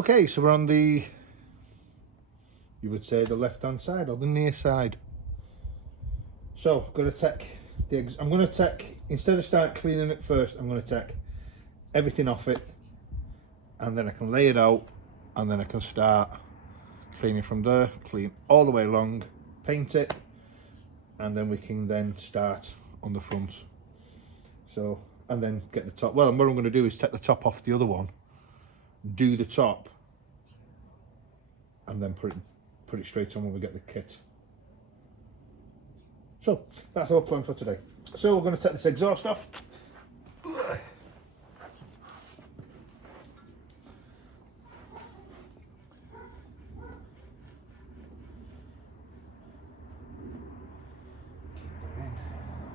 Okay, so we're on the, you would say, the left hand side or the near side. So I'm going to take instead of start cleaning it first, I'm going to take everything off it, and then I can lay it out, and then I can start cleaning from there, clean all the way along, paint it, and then we can then start on the front. So, and then get the top. Well, what I'm going to do is take the top off the other one, do the top, and then put it straight on when we get the kit. So that's our plan for today. So we're going to take this exhaust off.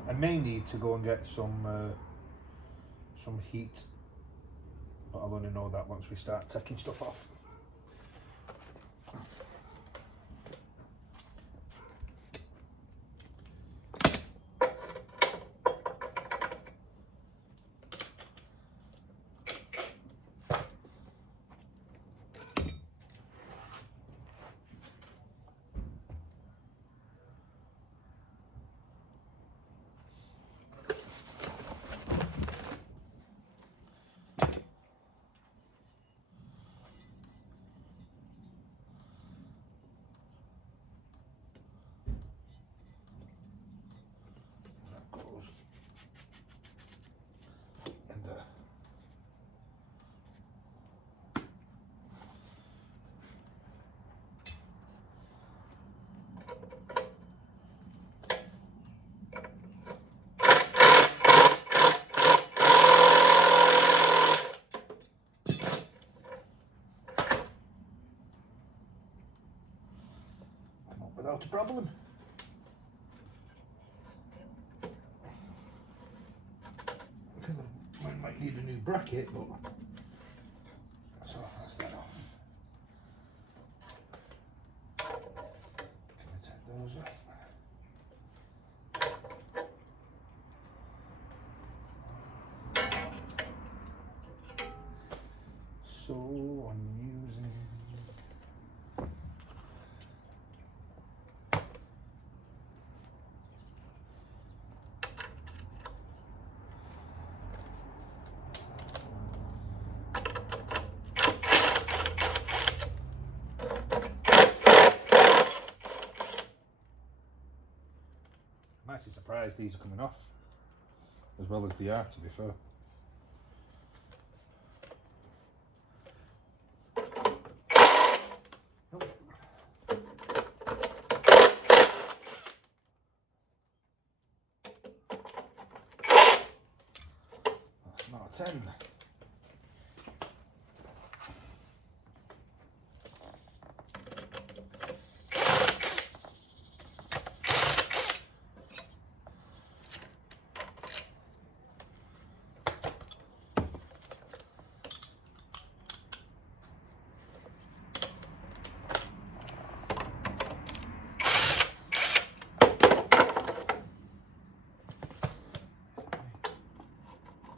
I may need to go and get some heat, but I'll only know that once we start taking stuff off. Without a problem. I think I might need a new bracket, but so that's that off. Can I take those off? So I'm using I'm actually surprised these are coming off as well as they are, to be fair. That's not a 10.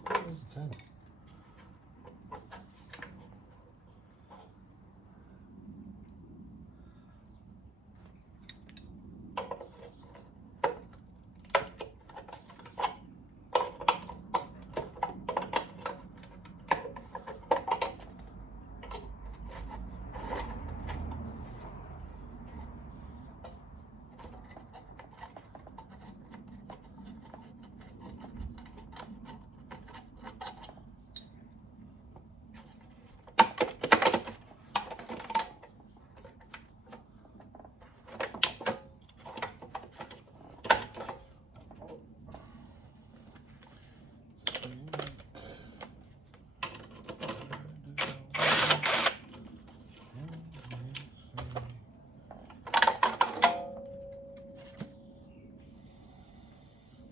There's a 10.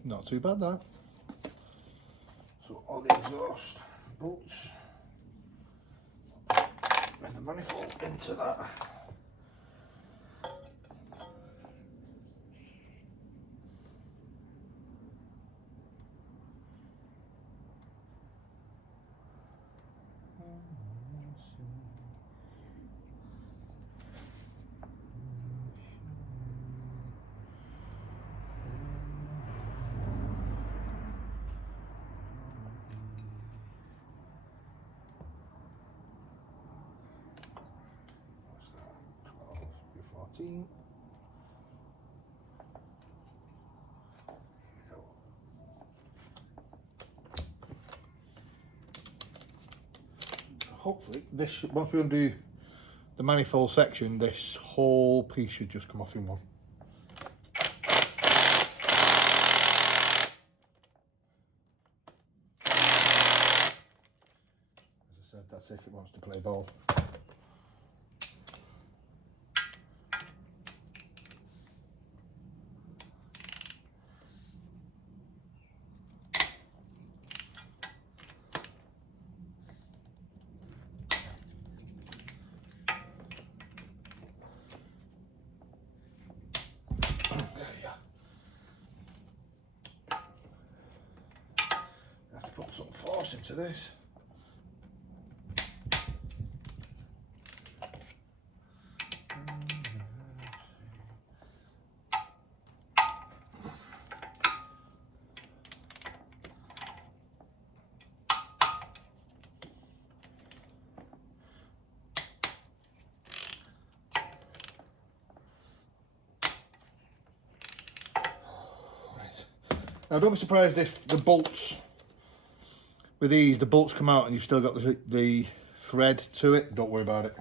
Not too bad, that. So all the exhaust bolts and the manifold into that. 14. Hopefully this, once we undo the manifold section, this whole piece should just come off in one. As I said, that's if it wants to play ball. Put some force into this. Now don't be surprised if the bolts, with these, the bolts come out and you've still got the thread to it. Don't worry about it.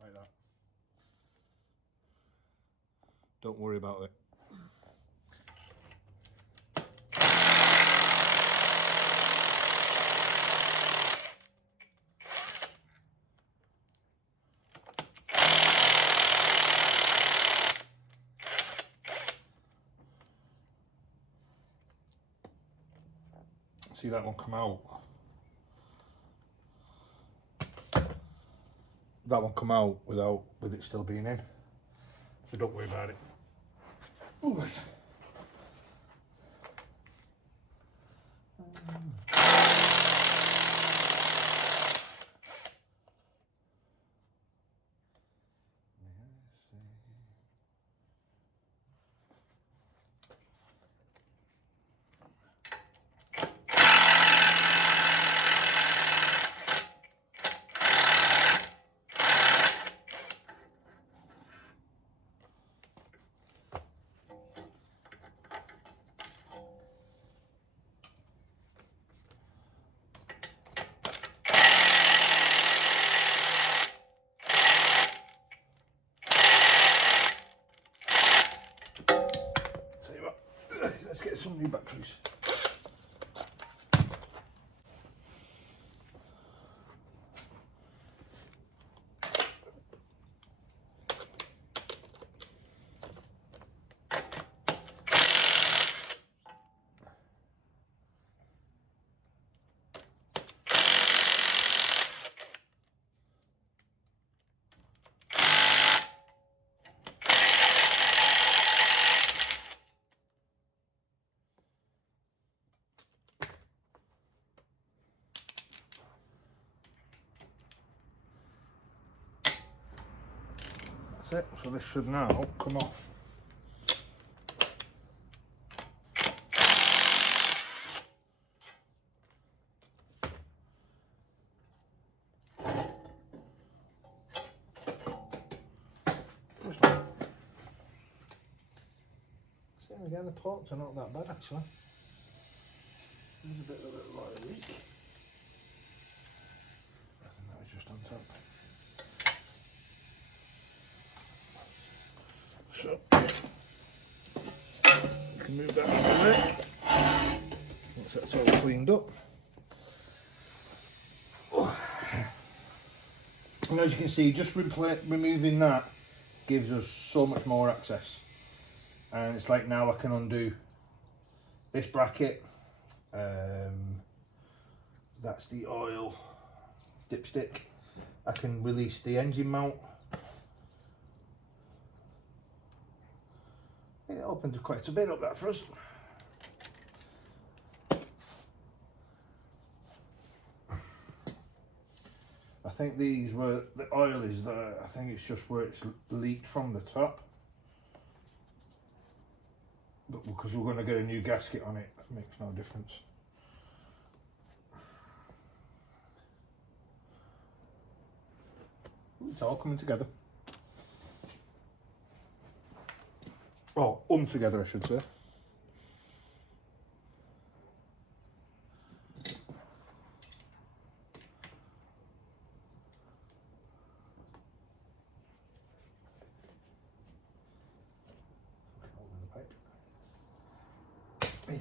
Like that. Don't worry about it. See that one come out? That one come out with it still being in. So don't worry about it. Ooh. Let's get some new batteries. That's it. So this should now come off. Same again, the ports are not that bad actually. There's a bit of a little oil leak. I think that was just on top. So you can move that out of the way once that's all cleaned up. And as you can see, just removing that gives us so much more access. And it's like now I can undo this bracket. That's the oil dipstick. I can release the engine mount. It opened quite a bit up that for us. I think these were, the oil is there, I think it's just where it's leaked from the top. But because we're going to get a new gasket on it, that makes no difference. It's all coming together. Oh, together I should say. Yeah.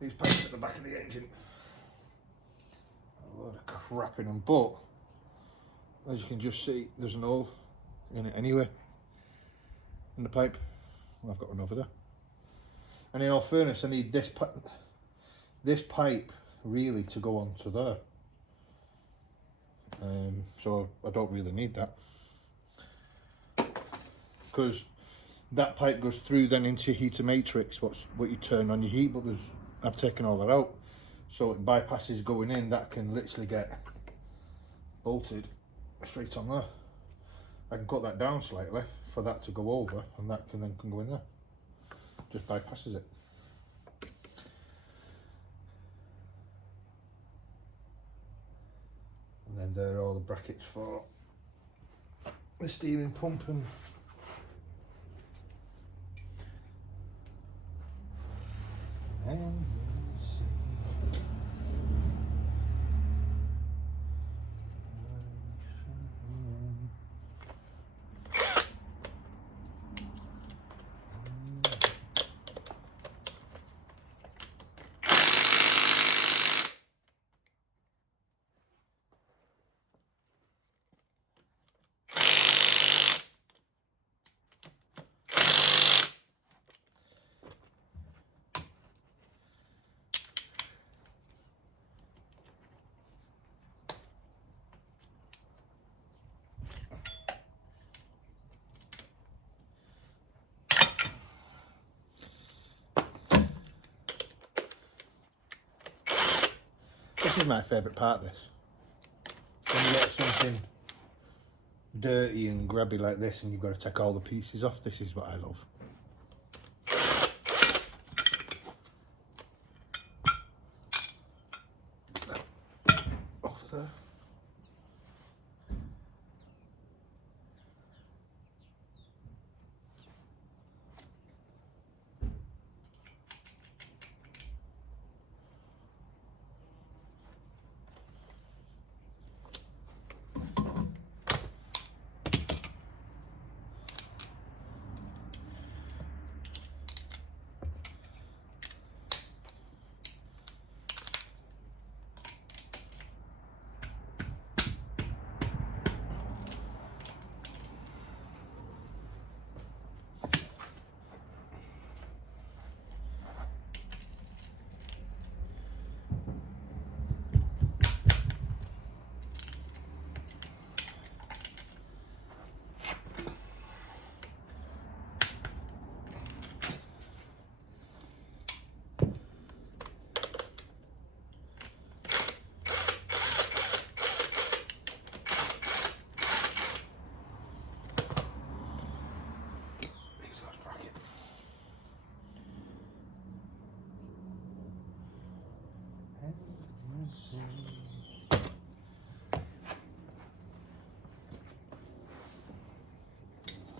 These pipes at the back of the engine. A load of crap in them, but as you can just see, there's an hole in it anyway, in the pipe. Well, I've got one over there. And in all fairness, I need this pipe really to go onto there. So I don't really need that, because that pipe goes through then into your heater matrix, what you turn on your heat, but I've taken all that out, so it bypasses going in. That can literally get bolted straight on there. I can cut that down slightly for that to go over, and that can go in there. Just bypasses it. And then there are all the brackets for the steering pump and this is my favourite part, this. When you get something dirty and grabby like this and you've got to take all the pieces off, this is what I love. Over there.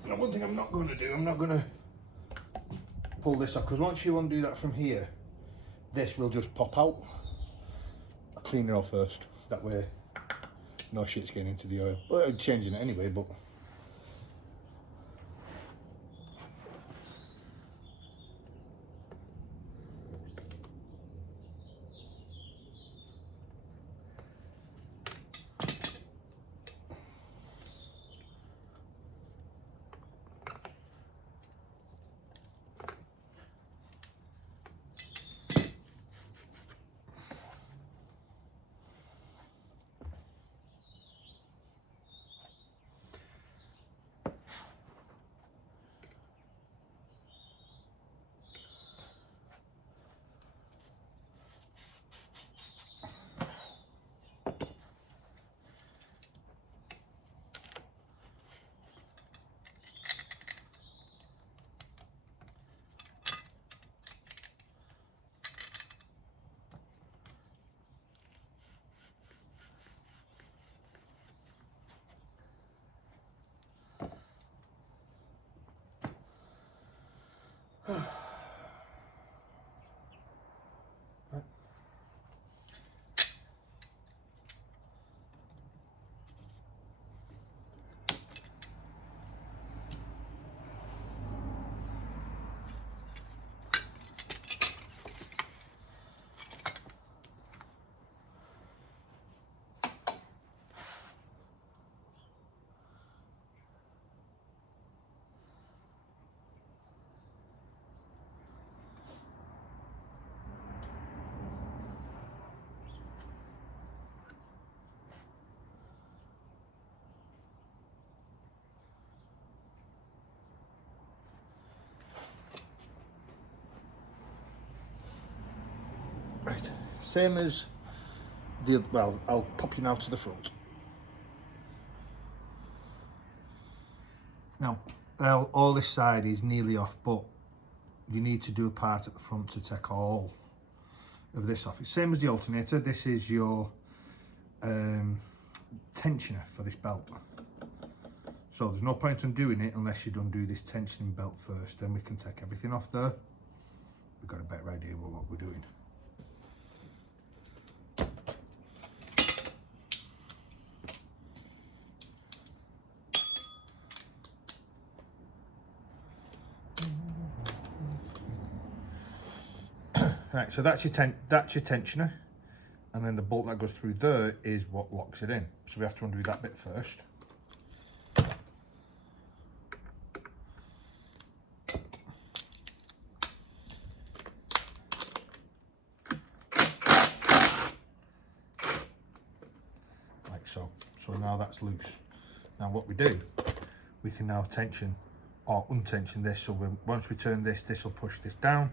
Now, one thing I'm not going to do, I'm not going to pull this off, because once you undo that from here, this will just pop out. I'll clean it off first, that way no shit's getting into the oil. Well, I'm changing it anyway, but Right, same as the, well, I'll pop you now to the front. Now, all this side is nearly off, but you need to do a part at the front to take all of this off. It's same as the alternator. This is your tensioner for this belt. So there's no point in doing it unless you undo this tensioning belt first. Then we can take everything off there. We've got a better idea of what we're doing. Right, so that's your tensioner, and then the bolt that goes through there is what locks it in. So we have to undo that bit first. Like so. So now that's loose. Now what we do, we can now tension or untension this. So once we turn this, this will push this down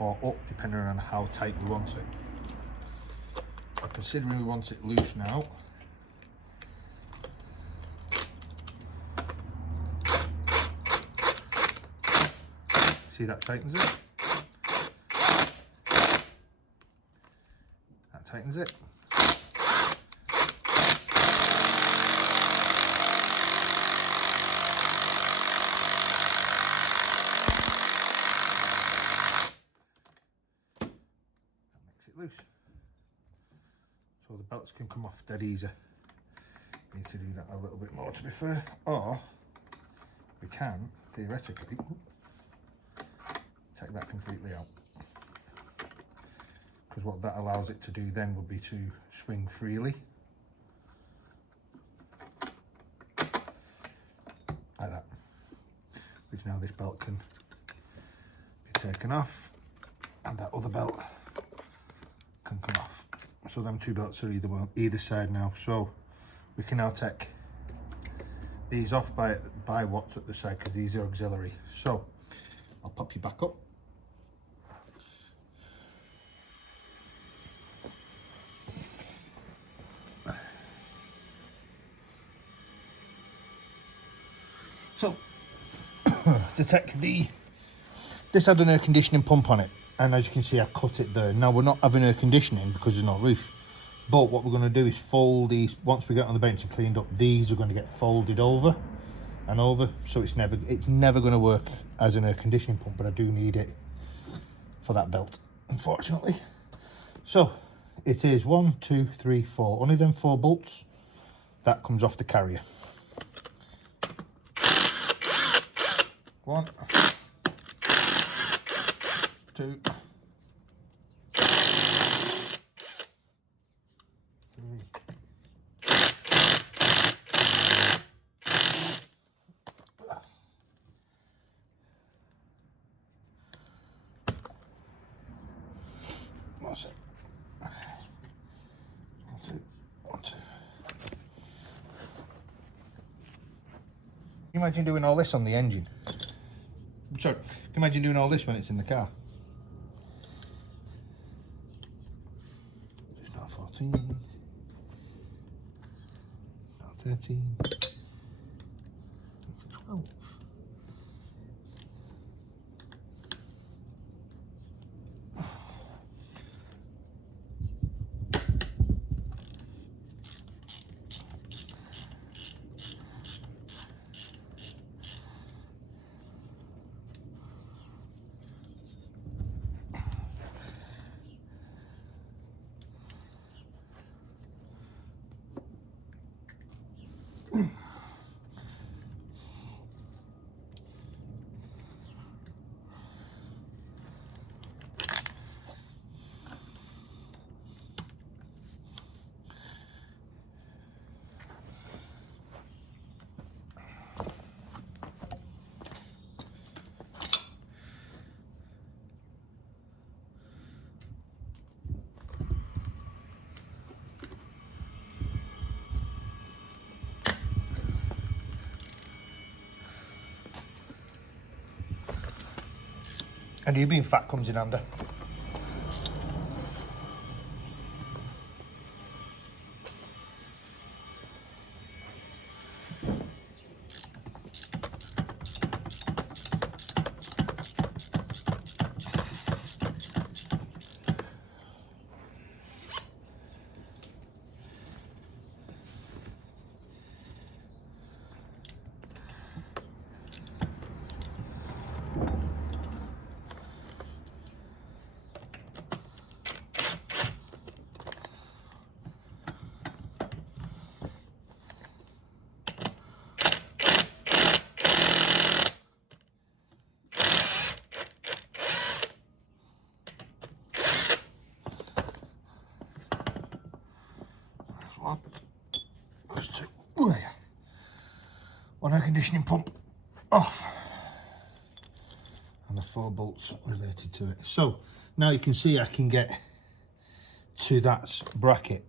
or up, depending on how tight we want it. So considering we want it loose now, see that tightens it? That tightens it. Loose, so the belts can come off dead easy. Need to do that a little bit more, to be fair, or we can theoretically take that completely out, because what that allows it to do then would be to swing freely like that, which now this belt can be taken off and that other belt can come off. So them two belts are either side now. So we can now take these off by what's at the side, because these are auxiliary. So I'll pop you back up. So to take this had an air conditioning pump on it, and as you can see I cut it there. Now we're not having air conditioning because there's no roof, but what we're going to do is fold these. Once we get on the bench and cleaned up, these are going to get folded over and over, so it's never going to work as an air conditioning pump, but I do need it for that belt, unfortunately. So it is 1, 2, 3, 4, only them 4 bolts that comes off the carrier. 1, 2, 3. One sec. 1, 2, 1, 2. Can you imagine doing all this on the engine? Sorry, can you imagine doing all this when it's in the car? It's not 14, not 13, it's 12. And you being fat comes in handy. one. There's two. Oh, yeah. One air conditioning pump off. And the 4 bolts related to it. So now you can see I can get to that bracket.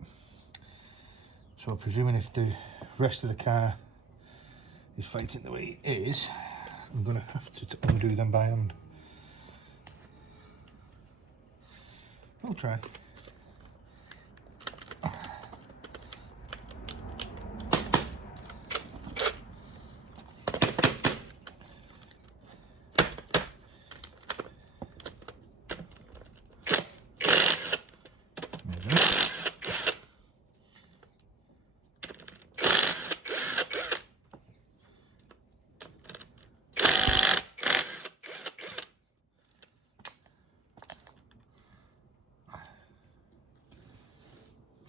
So presuming if the rest of the car is fighting the way it is, I'm going to have to undo them by hand. I'll try.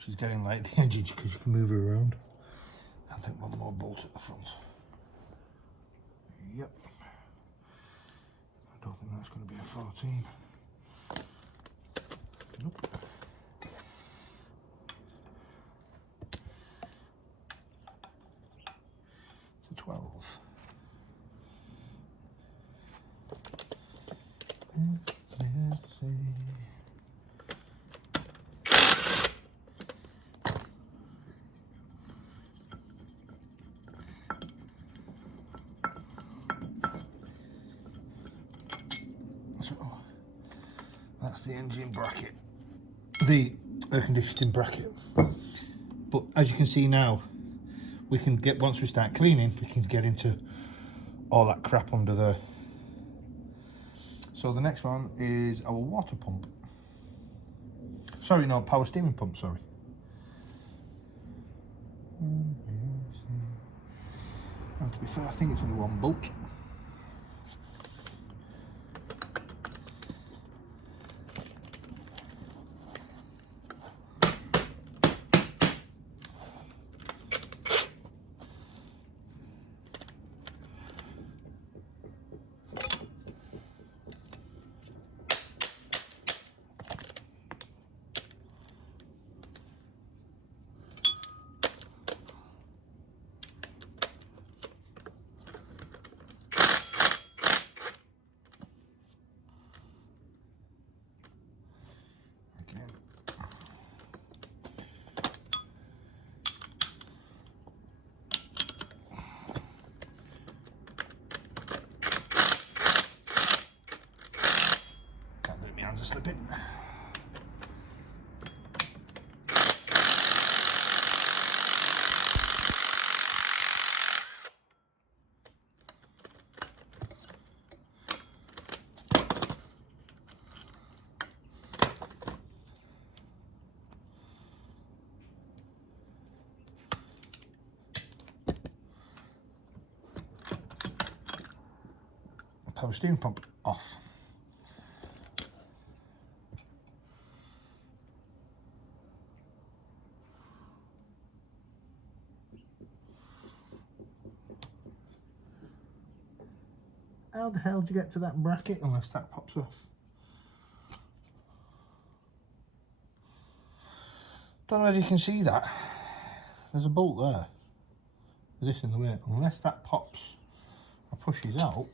She's getting like the edges because you can move her around. I think one more bolt at the front. Yep. I don't think that's going to be a 14. Nope. It's a 12. Let's see. That's the engine bracket, the air conditioning bracket. But as you can see now, we can get, once we start cleaning, we can get into all that crap under there. So the next one is our water pump. Sorry, no, power steering pump, sorry. And to be fair, I think it's only one bolt. Slipping. Power steering pump off. How the hell do you get to that bracket unless that pops off? Don't know if you can see that. There's a bolt there. There's this in the way. Unless that pops or pushes out.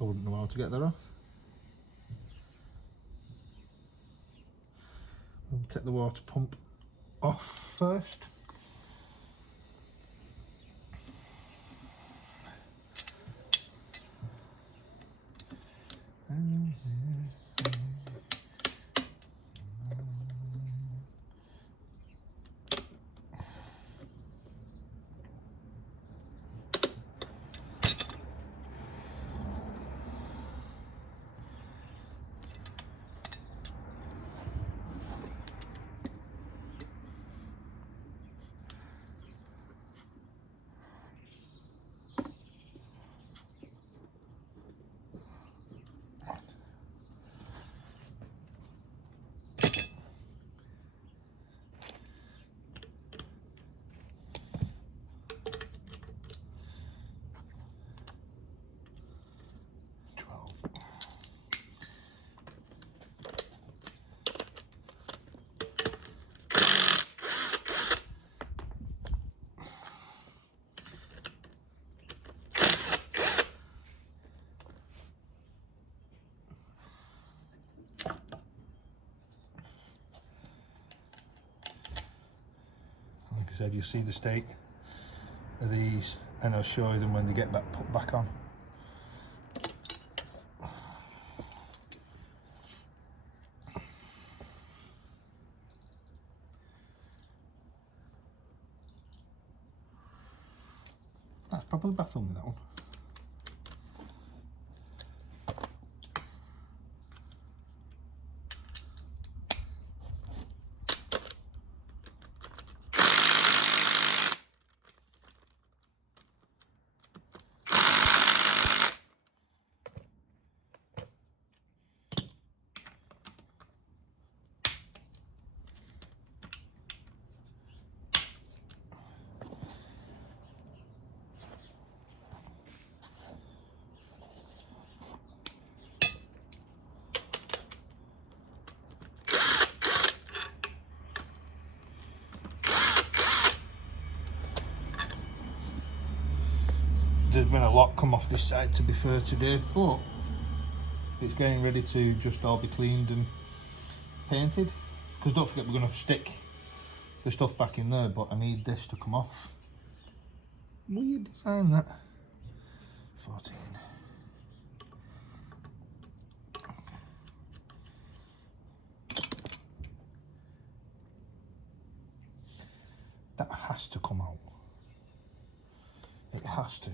I wouldn't know how to get that off. We'll take the water pump off first. said, you'll see the state of these, and I'll show you them when they get put back on. That's probably baffled me, that one. There's been a lot come off this side, to be fair, today, but it's getting ready to just all be cleaned and painted, because don't forget we're going to stick the stuff back in there, but I need this to come off. Weird design, that. 14. That has to come out. It has to.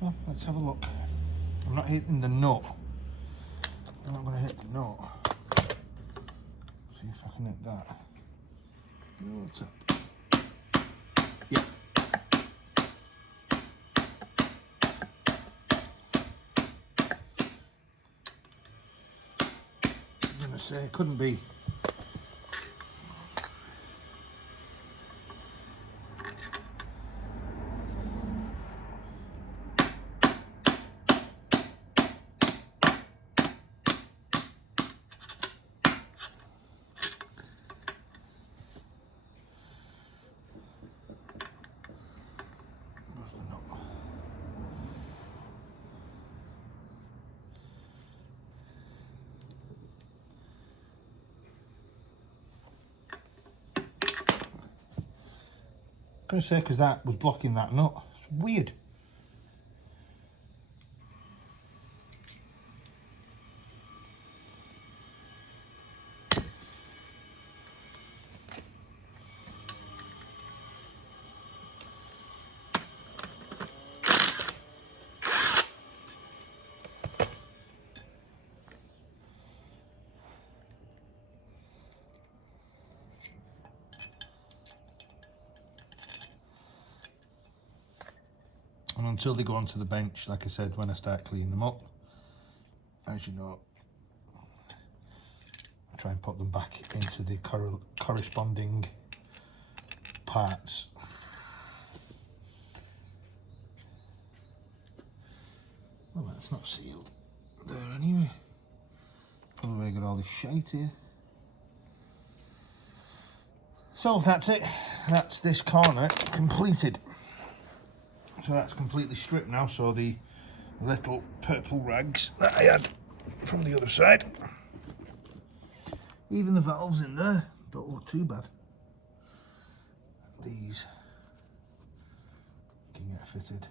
Well, let's have a look. I'm not hitting the nut. I'm not going to hit the nut. See if I can hit that. What's up? Yeah. I'm going to say it couldn't be. I'm going to say, because that was blocking that nut. It's weird. And until they go onto the bench, like I said, when I start cleaning them up, as you know, I try and put them back into the corresponding parts. Well, that's not sealed there anyway. Probably where I got all this shite here. So that's it. That's this corner completed. So that's completely stripped now, so the little purple rags that I had from the other side, even the valves in there don't look too bad. These can get fitted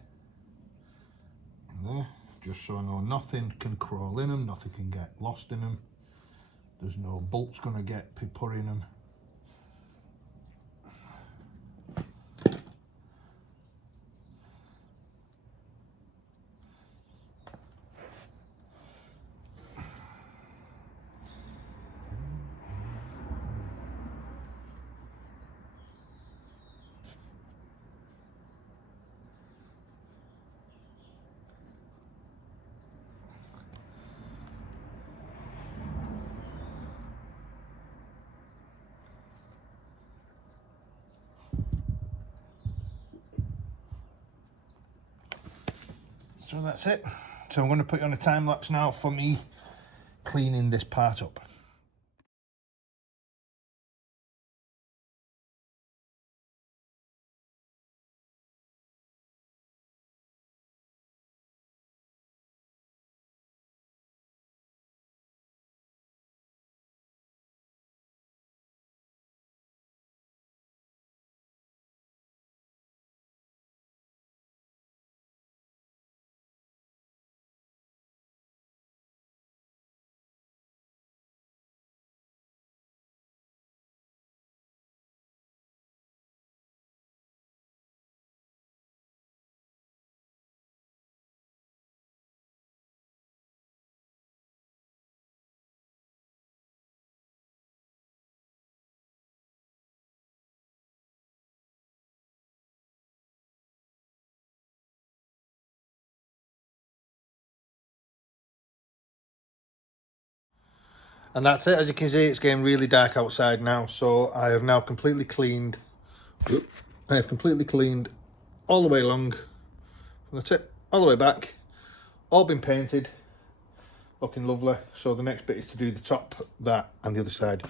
in there, just so I know nothing can crawl in them, nothing can get lost in them, there's no bolts going to get put in them. So that's it. So I'm going to put you on a time lapse now for me cleaning this part up. And that's it. As you can see, it's getting really dark outside now. So I have now completely cleaned. I have completely cleaned all the way along. That's it. All the way back. All been painted. Looking lovely. So the next bit is to do the top, that, and the other side.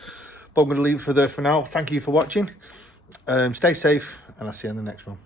But I'm going to leave it for there for now. Thank you for watching. Stay safe, and I'll see you on the next one.